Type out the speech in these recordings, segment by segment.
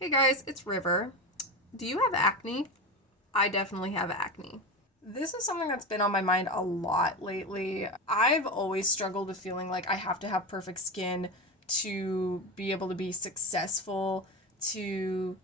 Hey guys, it's River. Do you have acne? I definitely have acne. This is something that's been on my mind a lot lately. I've always struggled with feeling like I have to have perfect skin to be able to be successful, to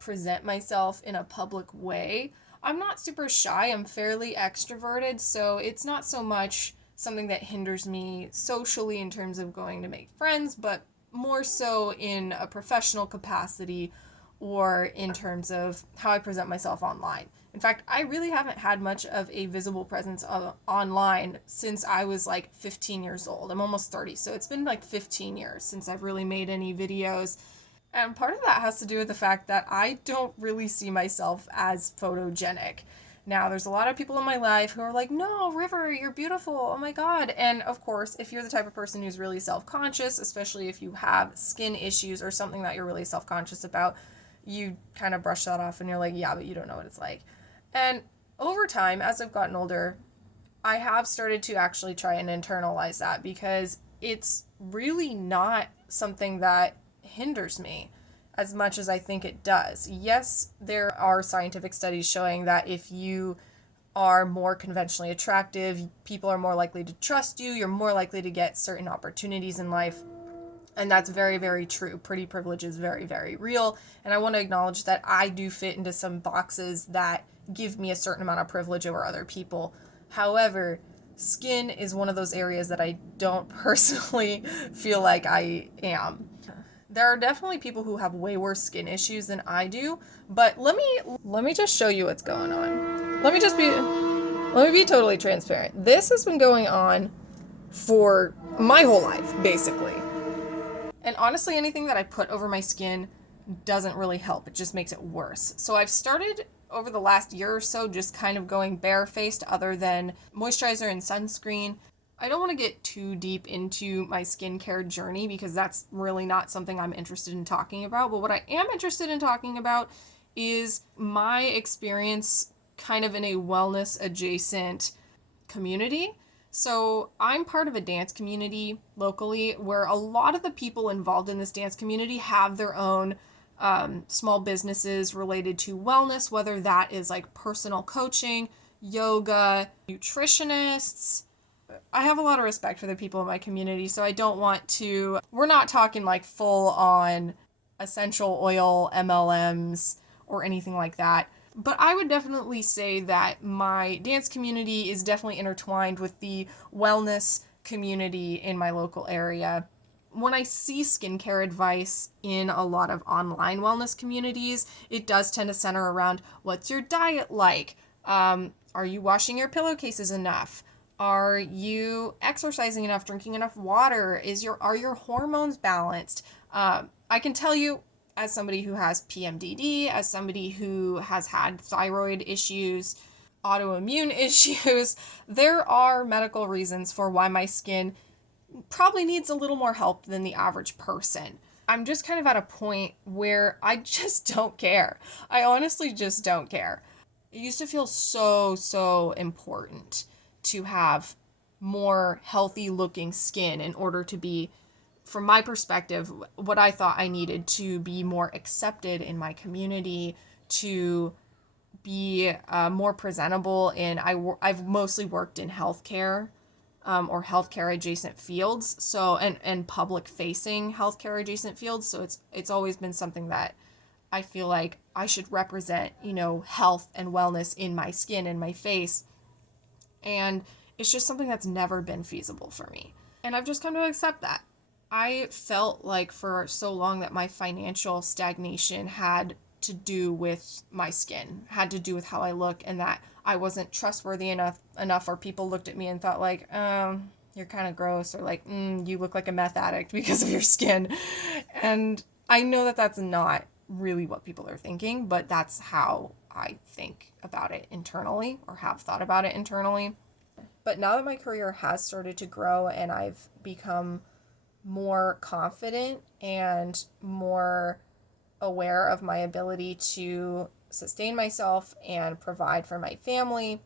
present myself in a public way. I'm not super shy, I'm fairly extroverted, so it's not so much something that hinders me socially in terms of going to make friends, but more so in a professional capacity or in terms of how I present myself online. In fact, I really haven't had much of a visible presence online since I was like 15 years old. I'm almost 30, so it's been like 15 years since I've really made any videos. And part of that has to do with the fact that I don't really see myself as photogenic. Now, there's a lot of people in my life who are like, no, River, you're beautiful. Oh my God. And of course, if you're the type of person who's really self conscious, especially if you have skin issues or something that you're really self conscious about, you kind of brush that off and you're like, yeah, but you don't know what it's like. And over time, as I've gotten older, I have started to actually try and internalize that because it's really not something that hinders me as much as I think it does. Yes, there are scientific studies showing that if you are more conventionally attractive, people are more likely to trust you, you're more likely to get certain opportunities in life. And that's very, very true. Pretty privilege is very, very real. And I want to acknowledge that I do fit into some boxes that give me a certain amount of privilege over other people. However, skin is one of those areas that I don't personally feel like I am. There are definitely people who have way worse skin issues than I do, but let me just show you what's going on. Let me be totally transparent. This has been going on for my whole life, basically. And honestly, anything that I put over my skin doesn't really help. It just makes it worse. So I've started over the last year or so just kind of going barefaced other than moisturizer and sunscreen. I don't want to get too deep into my skincare journey because that's really not something I'm interested in talking about. But what I am interested in talking about is my experience kind of in a wellness adjacent community. So I'm part of a dance community locally where a lot of the people involved in this dance community have their own small businesses related to wellness, whether that is like personal coaching, yoga, nutritionists. I have a lot of respect for the people in my community, so I don't want to. We're not talking like full on essential oil MLMs or anything like that. But I would definitely say that my dance community is definitely intertwined with the wellness community in my local area. When I see skincare advice in a lot of online wellness communities, it does tend to center around what's your diet like? Are you washing your pillowcases enough? Are you exercising enough, drinking enough water? Are your hormones balanced? I can tell you, as somebody who has PMDD, as somebody who has had thyroid issues, autoimmune issues, there are medical reasons for why my skin probably needs a little more help than the average person. I'm just kind of at a point where I just don't care. I honestly just don't care. It used to feel so, so important to have more healthy looking skin in order to be, from my perspective, what I thought I needed to be more accepted in my community, to be more presentable I've mostly worked in healthcare or healthcare adjacent fields, so and public facing healthcare adjacent fields, so it's always been something that I feel like I should represent, health and wellness in my skin and my face. And it's just something that's never been feasible for me. And I've just come to accept that. I felt like for so long that my financial stagnation had to do with my skin, had to do with how I look, and that I wasn't trustworthy enough, or people looked at me and thought like, you're kind of gross, or like, you look like a meth addict because of your skin. And I know that that's not really what people are thinking, but that's how I think about it internally, or have thought about it internally. But now that my career has started to grow and I've become more confident and more aware of my ability to sustain myself and provide for my family,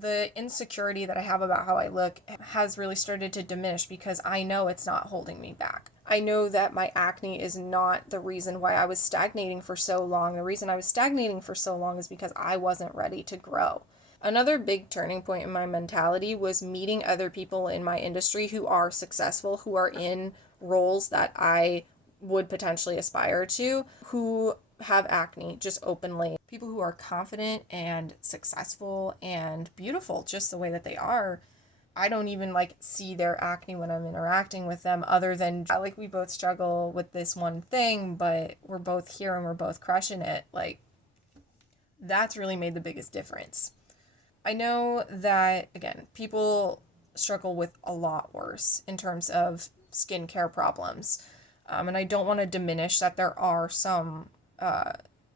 The insecurity that I have about how I look has really started to diminish because I know it's not holding me back. I know that my acne is not the reason why I was stagnating for so long. The reason I was stagnating for so long is because I wasn't ready to grow. Another big turning point in my mentality was meeting other people in my industry who are successful, who are in roles that I would potentially aspire to, who have acne just openly. People who are confident and successful and beautiful just the way that they are. I don't even like see their acne when I'm interacting with them, other than like we both struggle with this one thing, but we're both here and we're both crushing it. Like, that's really made the biggest difference. I know that, again, people struggle with a lot worse in terms of skincare problems. And I don't want to diminish that there are some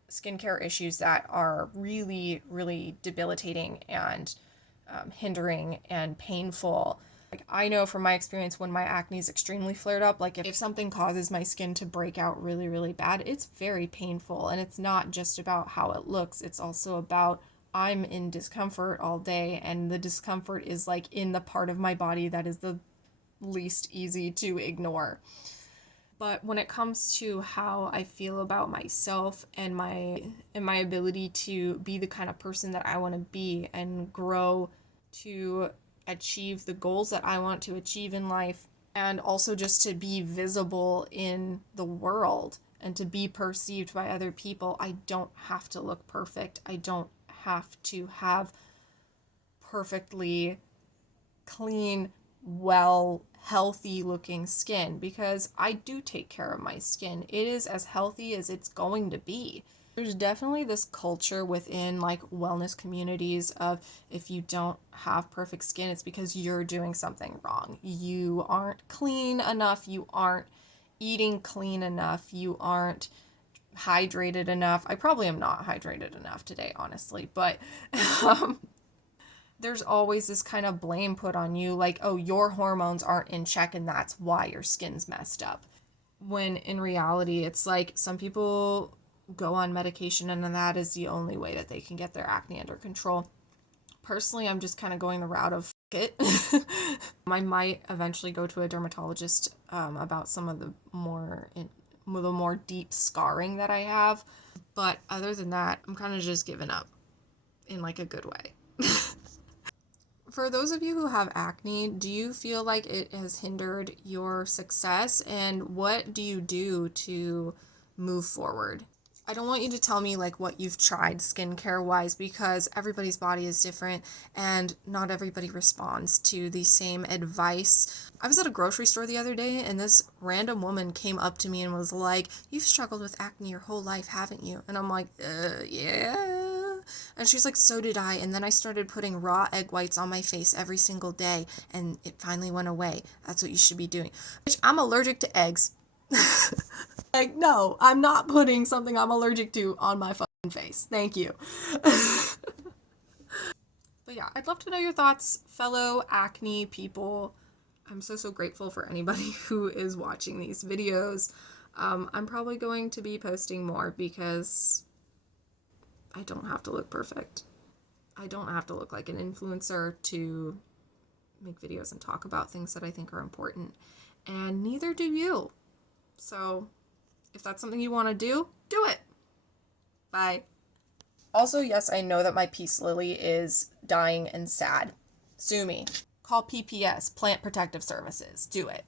skincare issues that are really, really debilitating and hindering and painful. Like, I know from my experience when my acne is extremely flared up, like if something causes my skin to break out really, really bad, it's very painful. And it's not just about how it looks, it's also about I'm in discomfort all day, and the discomfort is like in the part of my body that is the least easy to ignore. But when it comes to how I feel about myself and my ability to be the kind of person that I want to be and grow to achieve the goals that I want to achieve in life, and also just to be visible in the world and to be perceived by other people, I don't have to look perfect. I don't have to have perfectly clean, well, healthy looking skin, because I do take care of my skin. It is as healthy as it's going to be. There's definitely this culture within like wellness communities of if you don't have perfect skin, it's because you're doing something wrong. You aren't clean enough, you aren't eating clean enough, you aren't hydrated enough. I probably am not hydrated enough today, honestly, but there's always this kind of blame put on you, like, oh, your hormones aren't in check and that's why your skin's messed up. When in reality, it's like some people go on medication and that is the only way that they can get their acne under control. Personally, I'm just kind of going the route of it. I might eventually go to a dermatologist about some of the more deep scarring that I have. But other than that, I'm kind of just giving up in like a good way. For those of you who have acne, do you feel like it has hindered your success, and what do you do to move forward? I don't want you to tell me like what you've tried skincare wise, because everybody's body is different and not everybody responds to the same advice. I was at a grocery store the other day and this random woman came up to me and was like, "You've struggled with acne your whole life, haven't you?" And I'm like, yeah. And she's like, "So did I. And then I started putting raw egg whites on my face every single day and it finally went away. That's what you should be doing." Bitch, I'm allergic to eggs. Like, no, I'm not putting something I'm allergic to on my fucking face. Thank you. But yeah, I'd love to know your thoughts, fellow acne people. I'm so grateful for anybody who is watching these videos. I'm probably going to be posting more because I don't have to look perfect. I don't have to look like an influencer to make videos and talk about things that I think are important. And neither do you. So if that's something you want to do it. Bye. Also, yes, I know that my peace lily is dying and sad. Sue me. Call PPS, Plant Protective Services. Do it.